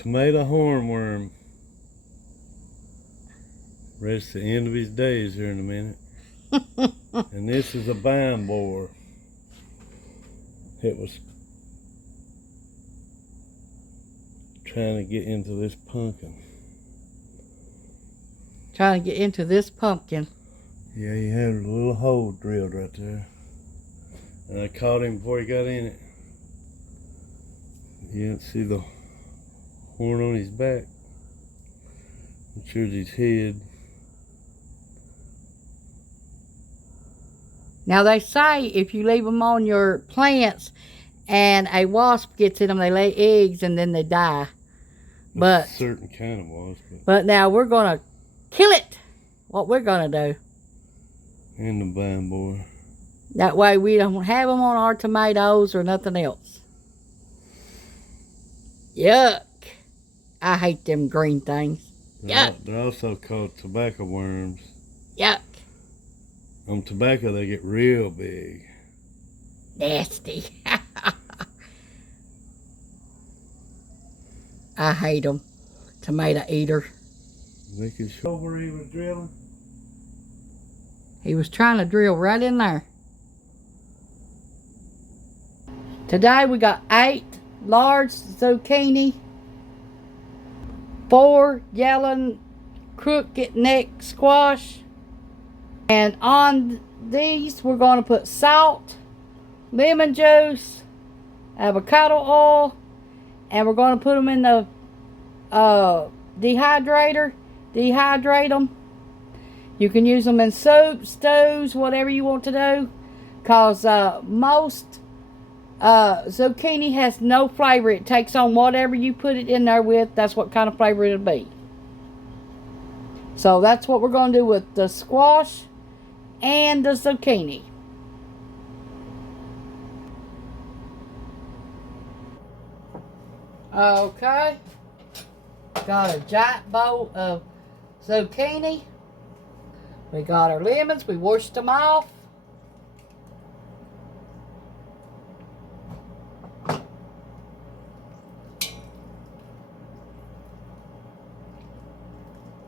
tomato hornworm. Reach the end of his days here in a minute. And this is a vine borer. It was trying to get into this pumpkin. Trying to get into this pumpkin. Yeah, he had a little hole drilled right there. And I caught him before he got in it. You didn't see the horn on his back. I'm sure it's his head. Now they say if you leave them on your plants and a wasp gets in them, they lay eggs and then they die. But a certain kind of wasp. But now we're going to kill it. What we're going to do. And the vine borer. That way we don't have them on our tomatoes or nothing else. Yuck. I hate them green things. Yuck. They're also called tobacco worms. Yuck. On tobacco, they get real big. Nasty. I hate them. Tomato eater. Making sure where he was drilling. He was trying to drill right in there. Today we got 8 large zucchini, 4 gallon crooked neck squash, and on these we're going to put salt, lemon juice, avocado oil, and we're going to put them in the dehydrator, dehydrate them. You can use them in soup, stews, whatever you want to do, because most zucchini has no flavor. It takes on whatever you put it in there with. That's what kind of flavor it'll be. So that's what we're going to do with the squash and the zucchini. Okay. Got a giant bowl of zucchini. We got our lemons. We washed them off.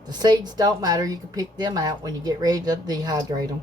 The seeds don't matter. You can pick them out when you get ready to dehydrate them.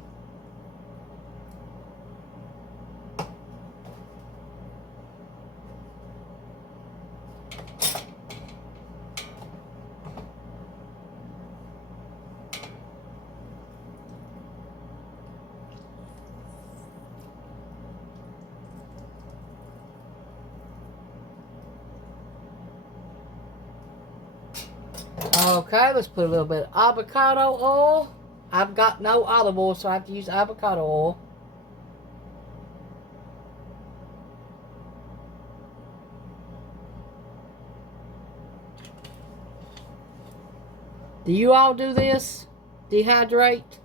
Okay, let's put a little bit of avocado oil. I've got no olive oil, so I have to use avocado oil. Do you all do this? Dehydrate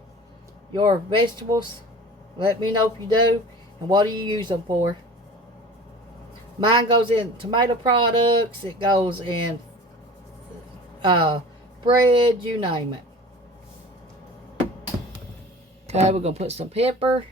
your vegetables? Let me know if you do. And what do you use them for? Mine goes in tomato products. It goes in bread, you name it. Okay, we're going to put some pepper.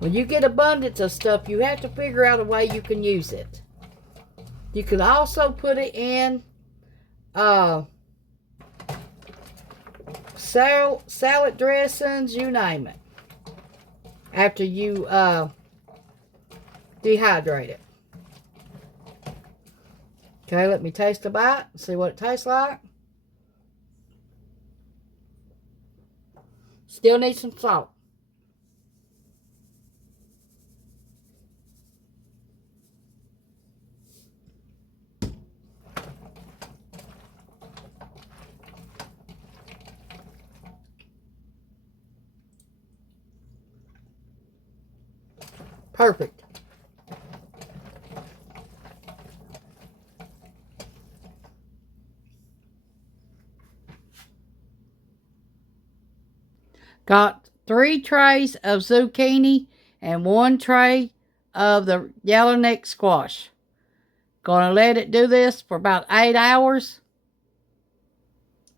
When you get abundance of stuff, you have to figure out a way you can use it. You can also put it in salad dressings, you name it, after you dehydrate it. Okay, let me taste a bite and see what it tastes like. Still need some salt. Perfect. Got 3 trays of zucchini and 1 tray of the yellowneck squash. Gonna let it do this for about 8 hours.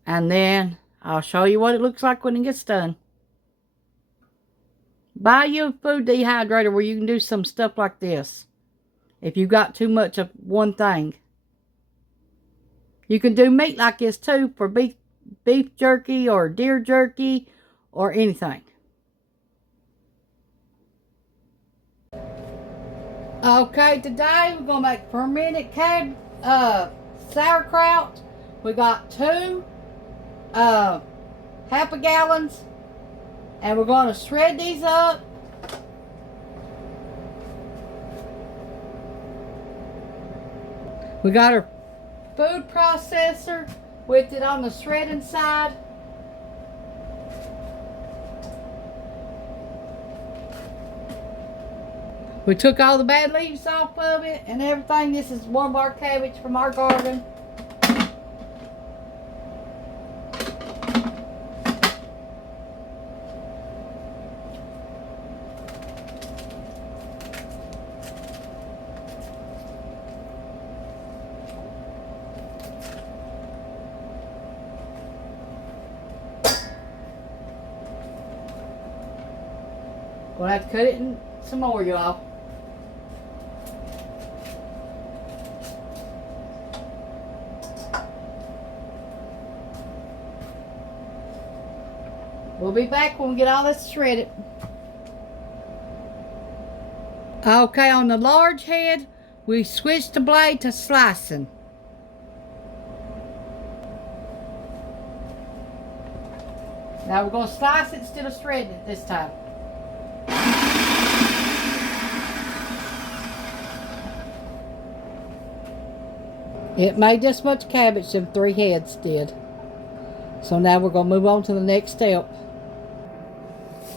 And then I'll show you what it looks like when it gets done. Buy you a food dehydrator where you can do some stuff like this. If you got too much of one thing. You can do meat like this too for beef jerky or deer jerky or anything. Okay, today we're going to make fermented sauerkraut. We got 2 half a gallons. And we're going to shred these up. We got our food processor with it on the shredding side. We took all the bad leaves off of it and everything. This is one of our cabbage from our garden. We'll have to cut it in some more, y'all. We'll be back when we get all this shredded. Okay, on the large head, we switched the blade to slicing. Now we're going to slice it instead of shredding it this time. It made this much cabbage, them 3 heads did. So now we're going to move on to the next step.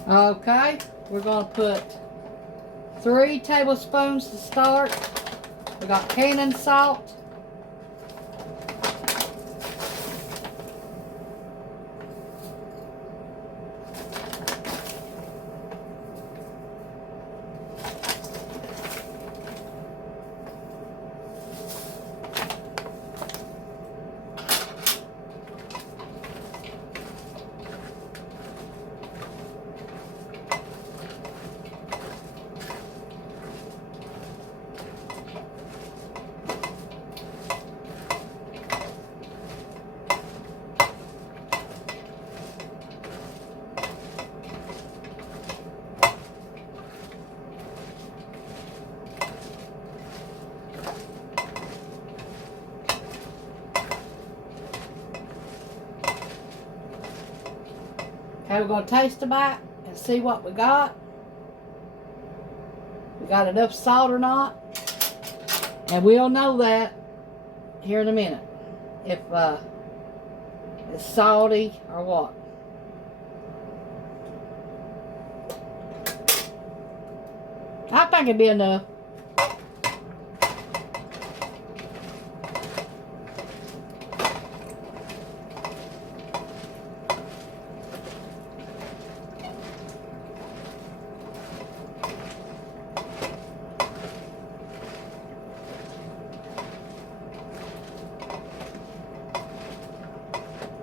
Okay, we're going to put 3 tablespoons to start. We got cannon salt. Okay, we're going to taste a bite and see what we got. We got enough salt or not. And we'll know that here in a minute. If it's salty or what. I think it'd be enough.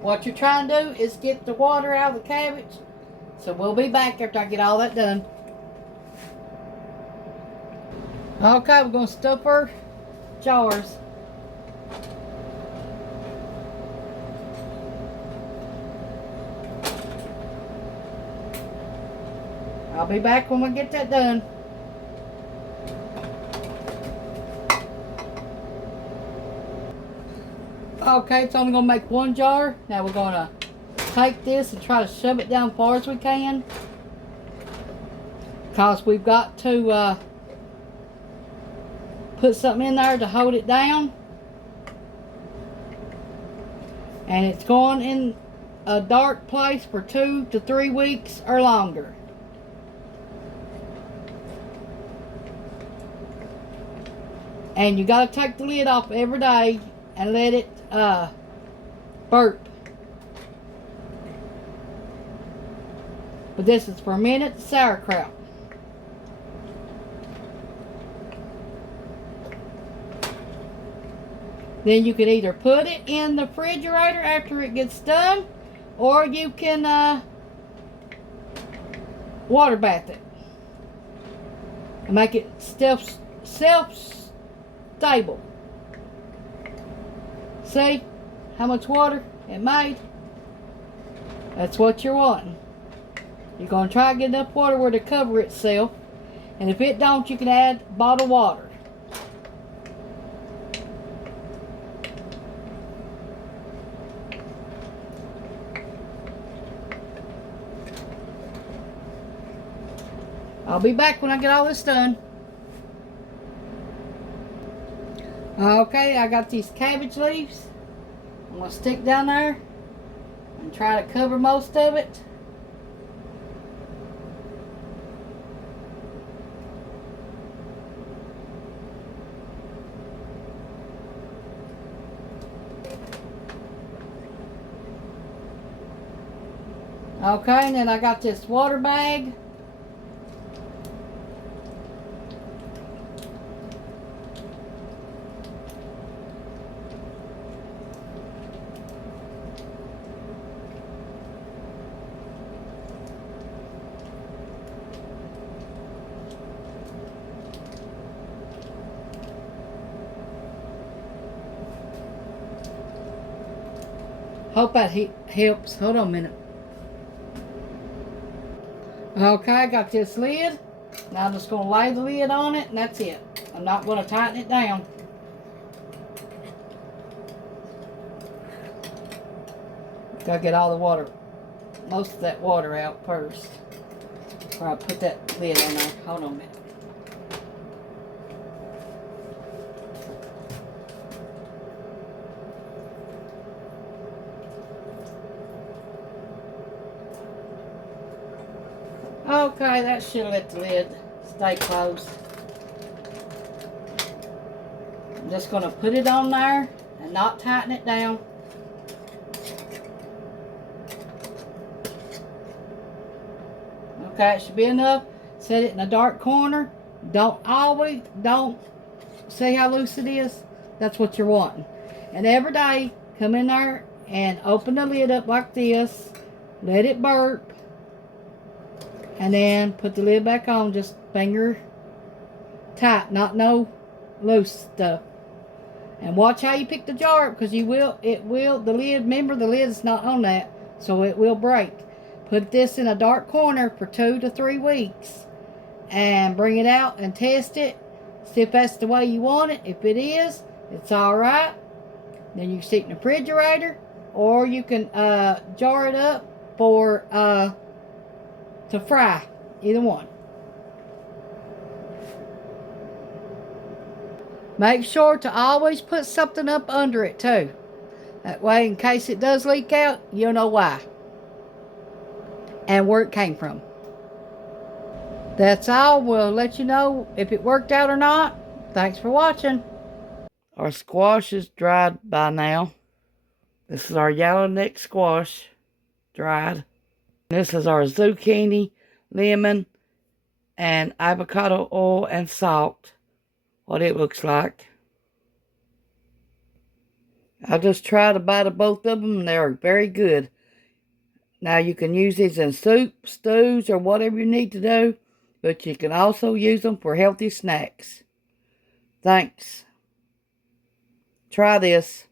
What you're trying to do is get the water out of the cabbage. So we'll be back after I get all that done. Okay, we're going to stuff our jars. I'll be back when we get that done. Okay, it's only going to make 1 jar. Now we're going to take this and try to shove it down as far as we can. Because we've got to put something in there to hold it down. And it's going in a dark place for 2 to 3 weeks or longer. And you got to take the lid off every day and let it burp. But this is fermented sauerkraut. Then you can either put it in the refrigerator after it gets done, or you can water bath it and make it self-stable. See how much water it made? That's what you're wanting. You're going to try to get enough water where to cover itself. And if it don't, you can add bottled water. I'll be back when I get all this done. Okay, I got these cabbage leaves. I'm going to stick down there and try to cover most of it. Okay, and then I got this water bag. Hope that helps. Hold on a minute. Okay, I got this lid. Now I'm just going to lay the lid on it, and that's it. I'm not going to tighten it down. Got to get all the water, most of that water out first before I put that lid on there. Hold on a minute. Okay, that should let the lid stay closed. I'm just going to put it on there and not tighten it down. Okay, it should be enough. Set it in a dark corner. Don't see how loose it is. That's what you're wanting. And every day, come in there and open the lid up like this. Let it burp. And then put the lid back on, just finger tight, not no loose stuff. And watch how you pick the jar up, because the lid, remember the lid is not on that, so it will break. Put this in a dark corner for 2 to 3 weeks. And bring it out and test it. See if that's the way you want it. If it is, it's alright. Then you can stick it in the refrigerator, or you can jar it up for to fry, either one. Make sure to always put something up under it too. That way, in case it does leak out, you'll know why and where it came from. That's all. We'll let you know if it worked out or not. Thanks for watching. Our squash is dried by now. This is our yellow neck squash, dried. This is our zucchini, lemon, and avocado oil and salt. What it looks like. I just tried a bite of both of them, and they're very good. Now you can use these in soup, stews, or whatever you need to do, but you can also use them for healthy snacks. Thanks. Try this.